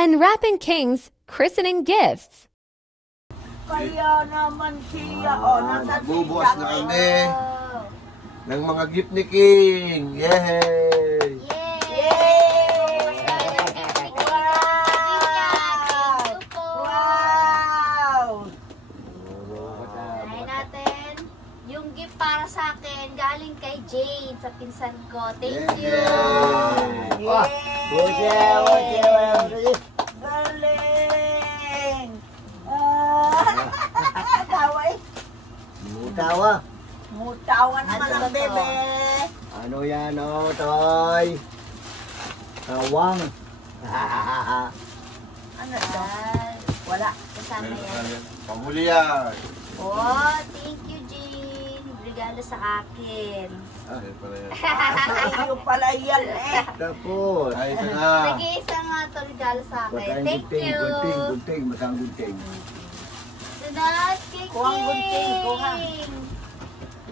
Unwrapping King's Christening Gifts. Kaya naman siya, nasa nagbubukas na kami ng mga gift ni King. Yay! Para sa akin, galing kay Jane sa pinsan ko. Thank you! Galing! Tawa eh. Mutawa. Mutawa naman ang bebe. Ano yan Toy? Kawang. Ano to? Wala. Kasama yan. Pamuli yan. Oh, thank you, Jane. Regalo sa akin. Yan pala yan. Sa'yo pala yan eh. Tapos. Ay, ito na. Nag-iisa nga ito regalo sa akin. Thank you. Gunting, matang gunting. Sunod, kay Kuhang gunting, kuha. King.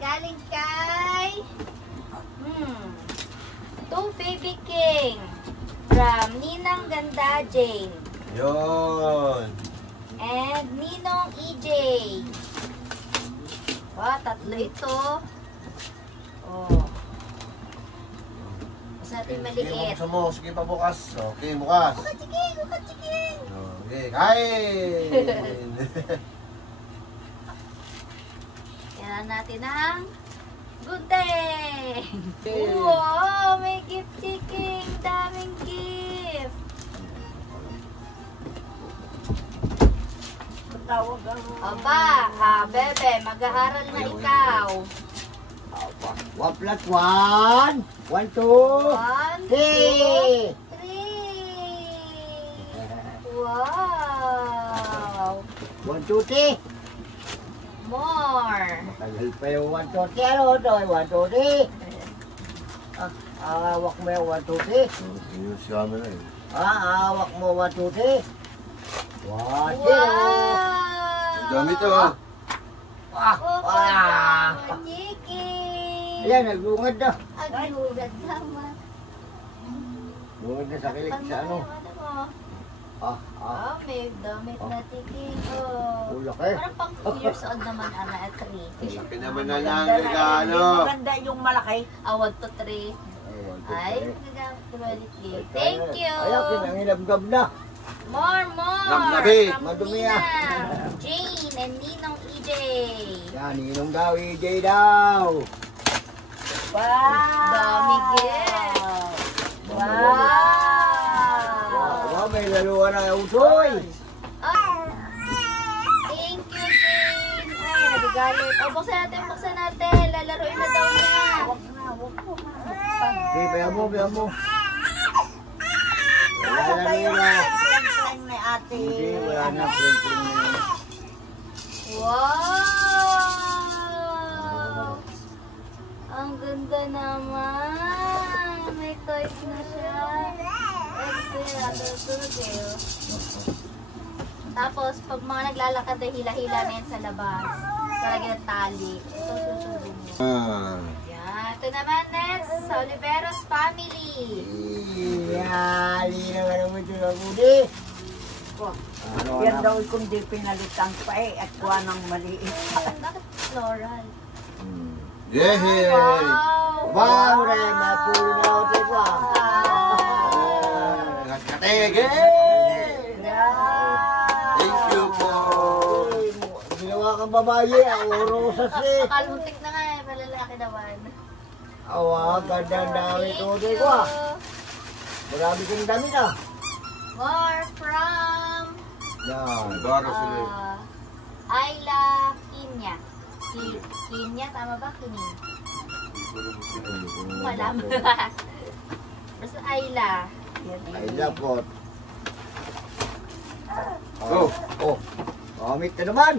Galing kay... To Baby King. From Ninang Ganda Jane. Yun. And Ninong EJ. Wow, tatlo ito. Oh. Mas natin maliit. Sige, mo. Sige pa bukas. Okay, bukas. Bukas, chiking. Okay, kain! Kailangan natin ang gunting. Wow, may gift chiking. Daming gift. Tawag ako. Aba, bebe, mag-aaral na ikaw. 1 plus 1. 1, 2. 1, 2, 3. 3. Wow. 1, 2, 3. More. Matagal pa yung 1, 2, 3. Ano ito? 1, 2, 3. Hawak mo yung 1, 2, 3. Yung siyama na yun. Hawak mo 1, 2, 3. 1, 0. Wow. Dami ito ha. Niki. Ayan, naglungad na. Aglugad naman. Lungad na sa kilig sa ano. May damit na tiking. Oh. Laki. Parang pang 2 years old naman, Ana, at 3. Laki naman na lang regalo. Maganda yung malaki. 1 to 3. Ay, quality. Thank you. Ayaw, kinangilabgab na. More. Naglabi. From Madumi Nina, ah. Jane, and Ninong EJ. Yan, ninong daw, EJ daw. Wow! Dami gift. Wow, may laluan na utoy. Thank you, Jane. Ay, nagagalit. Buksan natin. Lalaroin na daw niya. Huwag mo. Okay, bayan mo. Ano ba yung friend ni ate? Hindi, wala na, friend. Wow! Ang ganda naman. May toys na siya. Tapos, pag mga naglalakad ay hila-hila na yan sa labas. Talagyan tali. Ito susunod mo. Yan. Ito naman next, sa Oliveros family. Yali na nga naman ito na budi. Yan daw kung di pinalitan pa at kuha ng maliit. Bakit floral? Yehey! Wow, re, mapulo na ako ito pa. Katege! Thank you po. Ginawa kang babae, ang rosas eh. Kaluntik na nga eh, malalaki naman. Awa, gandang dami ito ito pa. Marami kong dami na. More from Yan. Ayla Kinya. Kinya, tama ba? Kinya? Wala mo. Basta Ayla. Ay, lapot. Oh. Kamit na naman.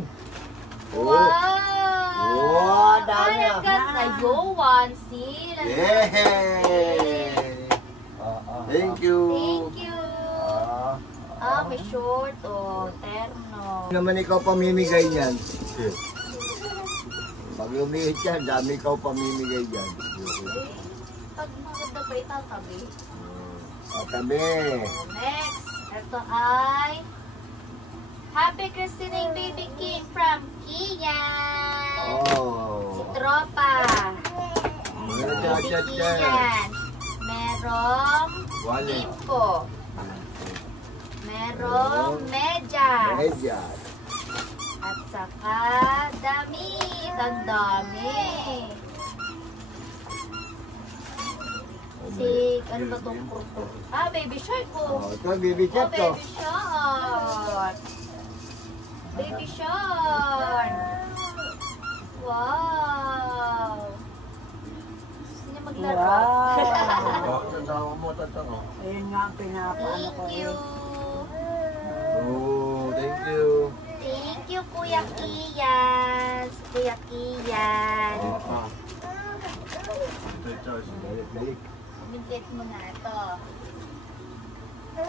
Wow! Dami Ay, ang ganda. Yowan, Yehey! Thank you. Thank you. May short. Terno. Naman ikaw pamimigay niyan. Pag lumiit yan, dami ikaw pamimigay dyan. Pag maganda pa itatabi. Tabi. Next. Ito ay Happy Christening Baby King from Kian. Si Oh. Tropa. Chat, chat, chat. Kian. Merong Wallet. Tipo. Merong Medyas. Medyas. At saka damit. Ang dami. Si, ano ba itong kurko? Ah, baby shark ko. Oh, ito, baby Oh, chat to. baby shark. Baby shark. Wow. Gusto niya maglaro. Wow. Tatawa mo, tatawa. Ayun nga ang pinapaano ko Thank you. Oh, thank you. Thank you, Kuya Kian. Si Kuya Kian. Balik. Biglet mo na ito.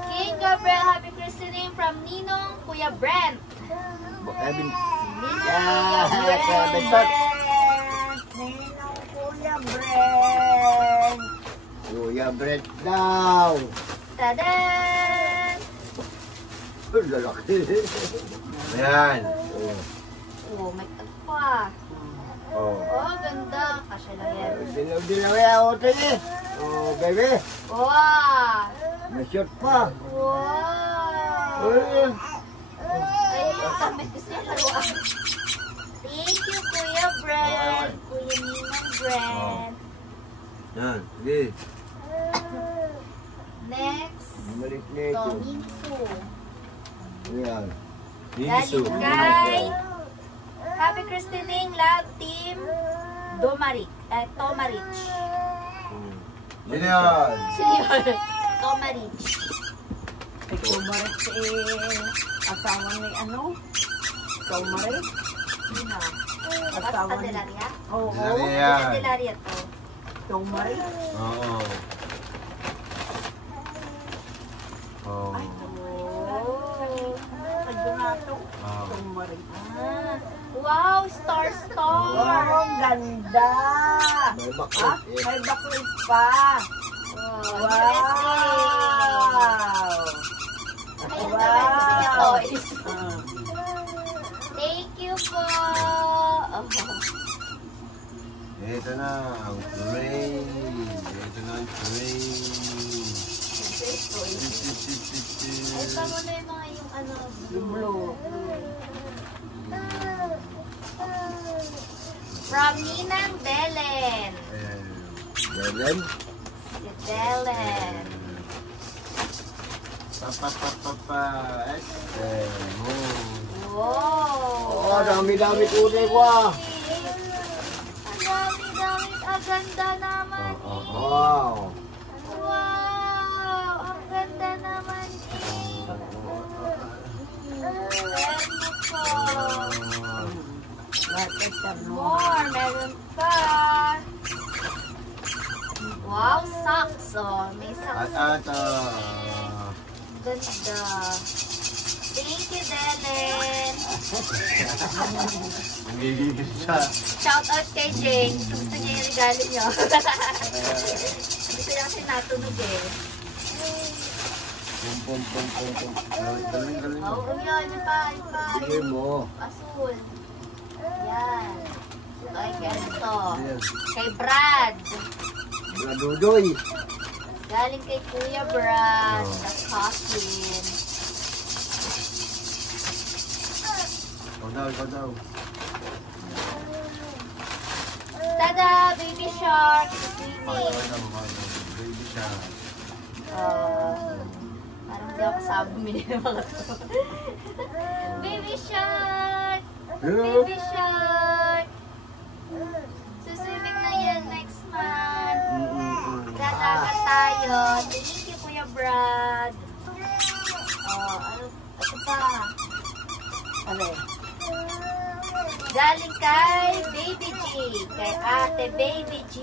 King Gabriel, happy christening from Ninong, Kuya Brent. Kevin. Ninong, Ah, Kuya Kevin. Brent. Ninong Kuya Brent. Kuya Brett daw. Tadan! Lalaki. Ayan. Oh, may tag pa. Oh. Oh, ganda. Kasya lang yan. Dilaw-dilaw yan, ote eh. Oh, baby. Wow! May short pa. Wow! Oh. Ay, damit gusto niya laruan. Thank you, Kuya Brent. Kuya Ninong Brent. Yan, sige. Next, Balik na ito. Tominsu. Ayan. Galing kay Happy Christening Love Team Tomarich. Sino yan? Sino yun? Tomarich. Ay, Kumarit asawa ni ano? Kumarit? Sino? Asawa ni... Candelaria? Oo. Candelaria. Candelaria to. Kumarit? Oo. Oh. Oh. Pagdunato. Ah. Kumarit. Ah. Wow, Star Oh, Star. ang ganda! May Ah, bakit eh. may bakit pa! Wow. Wow! Wow. Ah. Thank you po. Oh. Ito na, ang train. Ito na ang train. Ay, tama na yung mga yung ano. Yung blue. From Ninang Belen. Ayan. Belen. Si Belen. Papa. Wow. Oh, dami-dami kulay ko ah. Ang dami-dami. Ang ganda naman eh. Wow. Wow. Ang ganda naman eh. Meron po. Bakit ano? More. Meron pa. Wow, socks. Oh, may socks. At Ganda. Thank you, Delen. nagigigil siya. Shout out kay Jane. Gusto niya yung regalo niyo. Gusto niya kasi natunog eh. Pum. Galing. Oo, yun. Yung pa. Sige mo. Asul. Yan. Ay, ano to? Ayan. Kay Brad. Bradudoy. Galing kay Kuya Brad. The coffin. Ikaw daw. Tada! Baby shark. Swimming. Baby siya. Parang hindi ako kasama bumili ng mga to. Baby shark! Baby shark! Suswimming na yan next month. Dadagat tayo. Thank you, Kuya Brad. Ano pa? Ano? Galing kay Baby G. Kay Ate Baby G.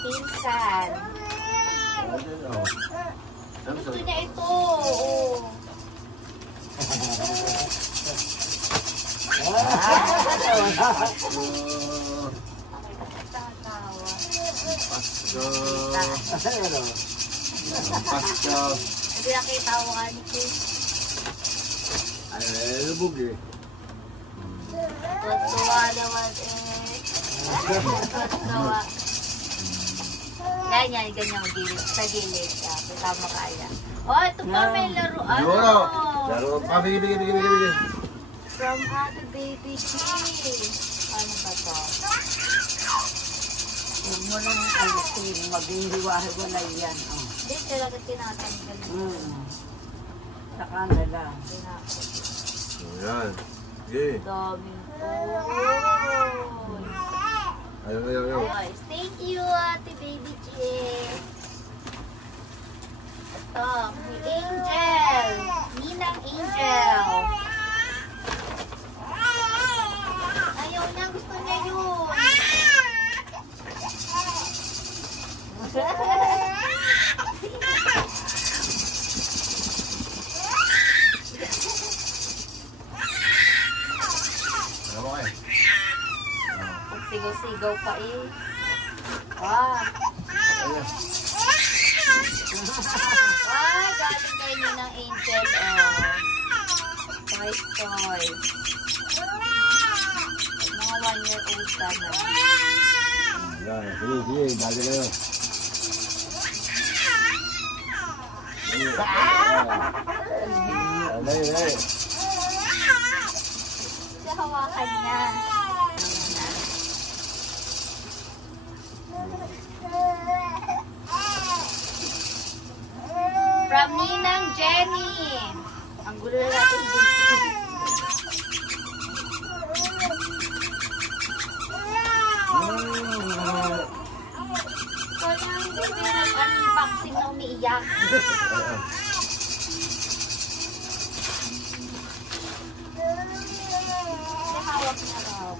Pinsan. Gusto niya ito. Oo. Pasko. pinakita ko ka ni Kim. Ay, lubog eh. Tuwa naman eh. Tuwa. Ganyan magigilid. Sa gilid. Tama kaya. Oh, ito pa may laruan. Laro pa, bigay. From Ate Baby G. Ano ba to? Huwag mo nang alisin. Maghihiwa-hiwalay yan. Oh. Hindi, talaga tinatanggal. Sa kanila. Ayan. Sige. Daming toy. Ayaw. Guys, thank you, Ate Baby G. Ito, may Angel. Ninang Angel. Ayaw niya, gusto niya yun. Ano mo kayo? Pagsigaw-sigaw pa eh. Wow. Ay, galing kayo niyo ng Angel. Toys. Mga 1-year-old ka na. Ayan, sige, dali kayo. Ay. Sa hawakan niya. From Ninang Jenny. Ang gulo na natin dito. Kaya hindi ko nag-unboxing na umiiyak. Hawak na raw.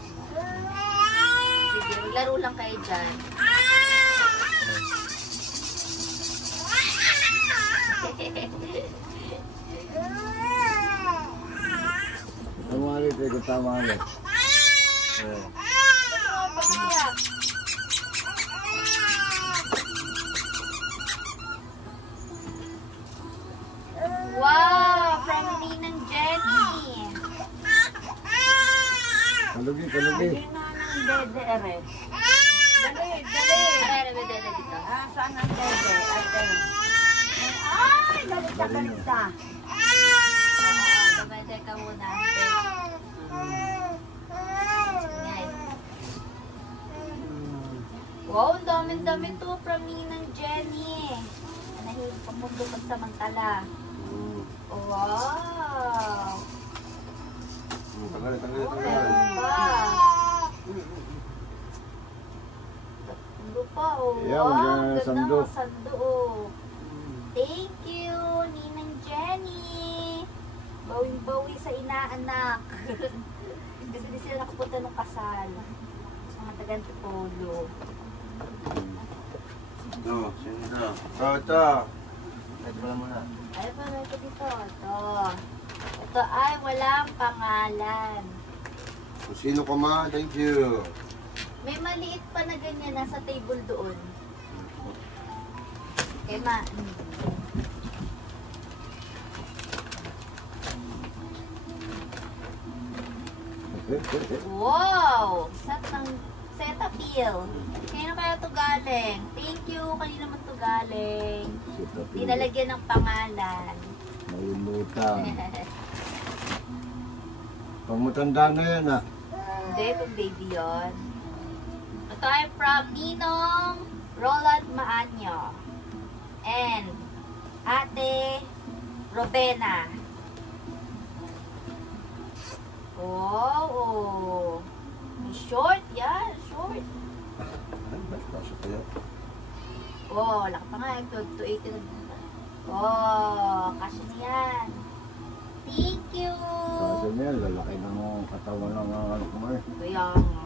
Sige, laro lang kayo dyan. Tama ulit, tama ulit. Pag-iyak. Wow! From Ninang Jenny. Kalugi. Hindi na ng dede, ere. Dali. Ay, dito. Saan ang dede? Ay, galit ka. Dumadya ka muna. Wow, ang dami-dami to from Ninang Jenny. Nahilig pa mo samantala. Wow! Tanggal. Sando pa, oh. Yeah, Wow, maganda ganda sando. ng sando, oh. Thank you, Ninang Jenny. Bawing-bawi sa inaanak. Kasi di sila nakapunta ng kasal. Sa mga taga-Antipolo. Ito, sinda. Ito. Ito pala muna. Ay, paano ito dito? Ito ay walang pangalan. Kung sino ka ma, thank you. May maliit pa na ganyan nasa table doon. Okay, ma. Wow! Cetaphil. Kanino kaya ito galing? Thank you. Kanino man ito galing? Dinalagyan ng pangalan. Nalimutan. Pangmatanda na yan ah. Hindi, pag baby yun. Ito ay from Ninong Roland Maanyo and Ate Robena. Oh. Short, yan. Short. Oh, laki pa nga. 280 na. Oh, kasi niyan. Thank you. Kasi niya, lalaki ng katawan ng ano ko eh. Kaya nga.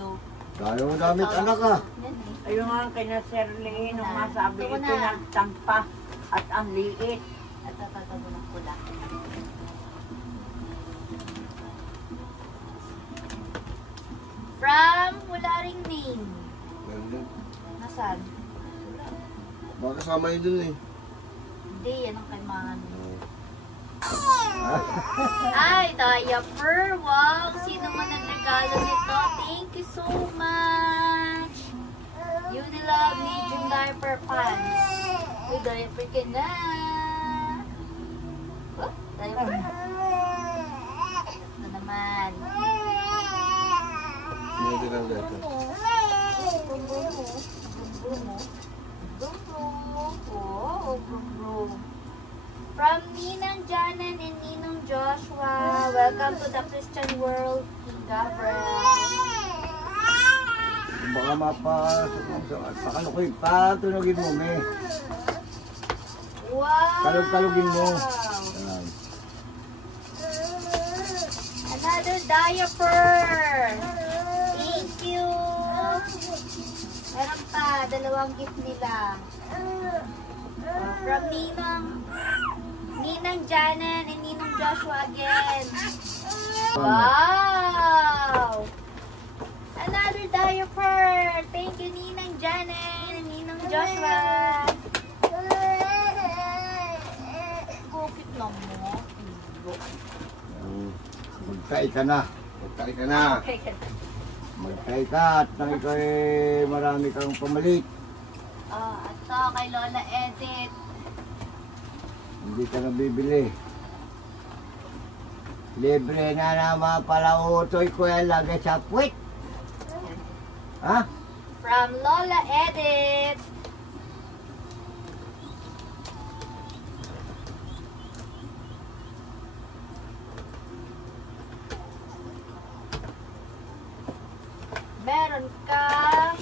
Low. Tayo damit anak ah. Yan eh. Ayun nga kina Serlene, nung masabi Ito ito na. nagtampa at ang liit. At tatatago ng pula. From wala ring name. Ganun. Nasaan? Baka kasama yun dun eh. Hindi, yan ang kay Mami. Ay, diaper. Wow, sino man nagregalo nito? Thank you so much. Unilove medium diaper pants. Uy, diaper ka na. Oh, diaper. Ano naman? Hindi lang dito. From Ninang Janan and Ninong Joshua. Welcome to the Christian world, King Gabriel. Baka mapasok mo sa... Pakalukin. Patunogin mo, me. Wow! Kalug-kalugin mo. Ayan. Another diaper! Thank you! Meron pa, dalawang gift nila. From Ninang Janan and Ninong Joshua again. Wow! Another diaper! Thank you, Ninang Janan and Ninong Joshua. Bukit lang mo. Magtay ka na. Magtay ka na. Okay. Magtay ka at nang ikaw marami kang pamalit. Oh, ito kay Lola Edith. Hindi ka nabibili. Libre na naman pala utoy ko yan lagay sa puwit. Ha? From Lola Edith. Meron kang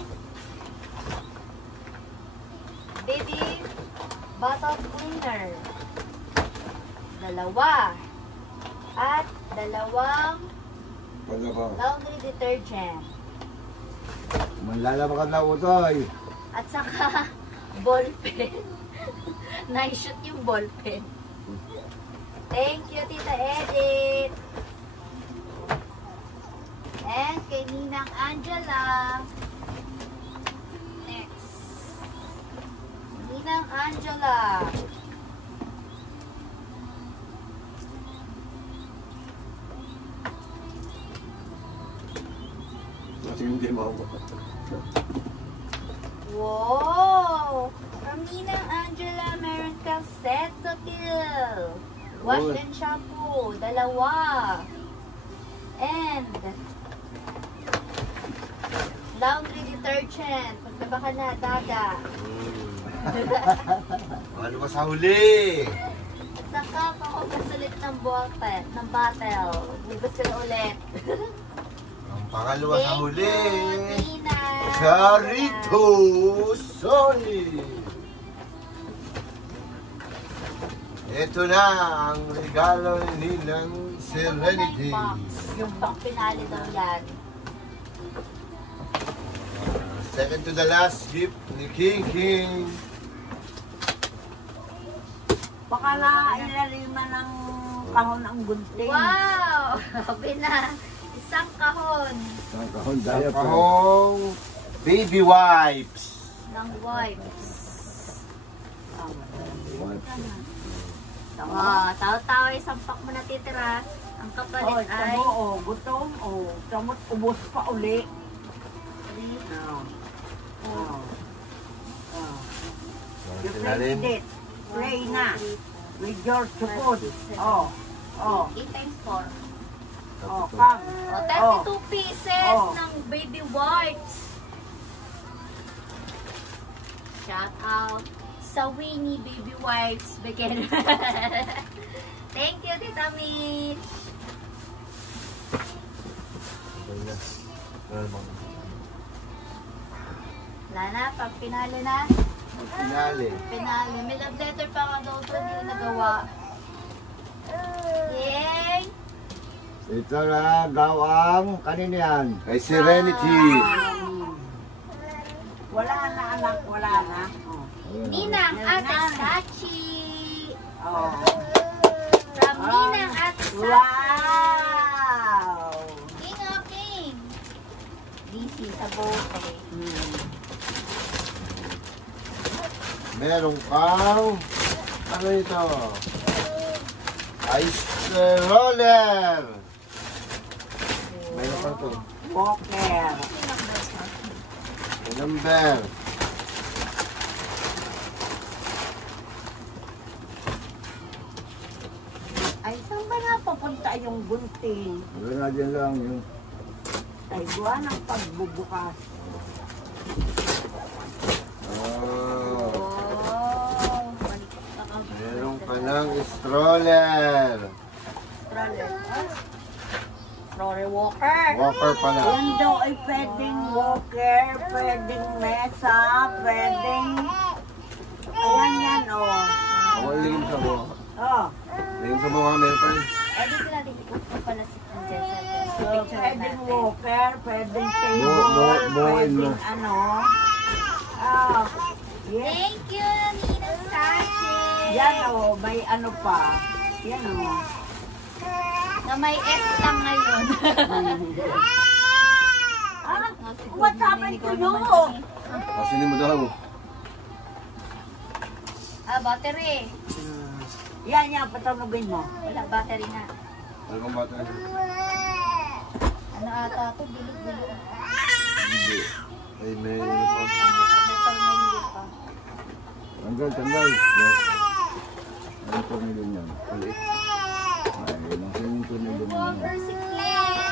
baby bottle cleaner. Dalawa. At dalawang laundry detergent. Manlalaba ka na utoy. At saka ballpen. Na-shoot yung ballpen. Thank you, Tita Edith. And kay Ninang Angela. Next. Ninang Angela. Kasi hindi mawala. Wow! From Ninang Angela, meron kang Cetaphil. Wash and shampoo. Dalawa. And laundry detergent. Paglaba ka na, daga. Ano ba sa huli? At saka pahugas ulit ng bottle. Hugas ka na ulit. Ang pangalawa sa huli. Thank you, Tina. Charito Sony. Ito na ang regalo ni Ninang Serenity. Yung box pinali daw yan. Second to the last gift ni King. Baka na ilaliman ng kahon ang gunting. Wow! Sabi na, isang kahon Ang kahon daya pa. Kahong baby wipes. ng wipes. Tama. Tao-tao, isang pack mo na titira. Ang kapalit ay... gutom, samot ubos pa uli. You play it. Play na. With your support. 8 times 4. Come. 32 pieces ng baby wipes. Shout out sa Winnie Baby Wipes Beginner. Thank you, Tita Mitch. Wala na, pag pinalo na. Pinali. Pinalo. May love letter pa nga daw ito, hindi ko nagawa. Yay! Ito na gawang kanina yan. Kay Serenity. Wala na anak, wala na. Ninang Ate Sachi. Oh. From Ninang Ate Sachi. Wow! King of King. DC sa bote. Meron kang Ano ito? Ice roller. Mayroon pa ito. Walker. Number. Ay, saan ba nga papunta yung gunting? Wala nga dyan lang yung... Ay, gawa ng pagbubukas. Oh, Oh. meron ka ng stroller. Rory Walker. Walker pala. Yan daw ay pwedeng walker, pwedeng mesa, pwedeng... Ayan yan, oh. Ako lingin sa buha. Oh. Lingin sa buha, meron pa rin. Eh, dito natin ikutin pala si Princess. So, Picture pwedeng natin. walker, pwedeng table, buuin mo. pwedeng ano. Ah, yes. Thank you, Ninong Sachi. Yan, oh, may ano pa. Yan, oh. Na may S lang ngayon. Ah, what happened to you? Pasinin mo daw. Battery. Yan, patanugin mo. Wala, battery na. Ano kang bata? Ano ata ito? Bilog-bilog. Hindi. Ay, may ano pa. Metal na hindi pa. Tanggal. Yes. Ano po nila niyan? Ulit. Ay, nasa po nila niyan. Walker si Claire.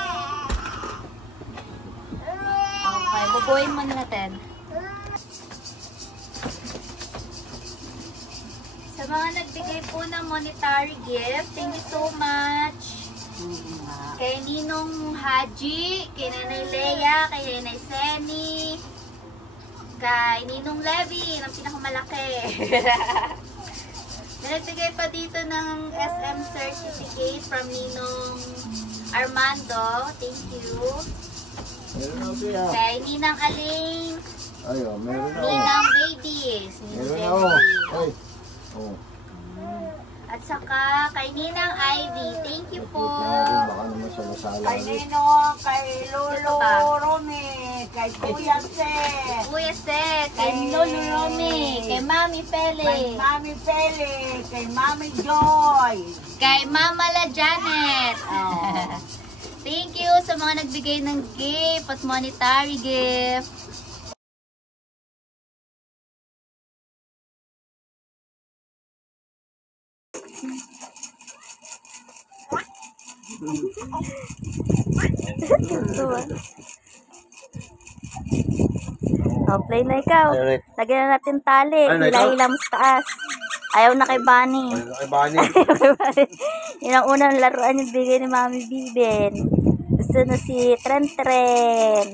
Okay, bubuin mo natin. Sa mga nagbigay po ng monetary gift, thank you so much. Kay Ninong Haji, kay Nanay Leia, kay Nanay Seni, kay Ninong Levy, ng pinakamalaki. Nagbigay pa dito ng SM certificate from Ninong Armando. Thank you. Meron na siya. Kay Ninang Aling, Ay, oh, meron na. Ninang Babies. Ninang Meron na. Oh. Baby. Ay. Oh. At saka kay Ninang Ivy. Thank you po. Baka naman sa masala. Kay Nino, kay Lolo Romy, kay Kuya Seth, Kuya Seth, kay Lolo Romy, kay Mami kay Pele, Mami Pele, kay Mami Joy. kay Mama La Janet. Oh. Thank you sa mga nagbigay ng gift at monetary gift. Oh, play na ikaw. Lagyan na natin tali. Ano, ikaw? Hila-hila mo sa taas. Ayaw na kay Bunny. Ay, Bani. Yun ang unang laruan yung bigay ni Mami Biben. Gusto na si Tren Tren.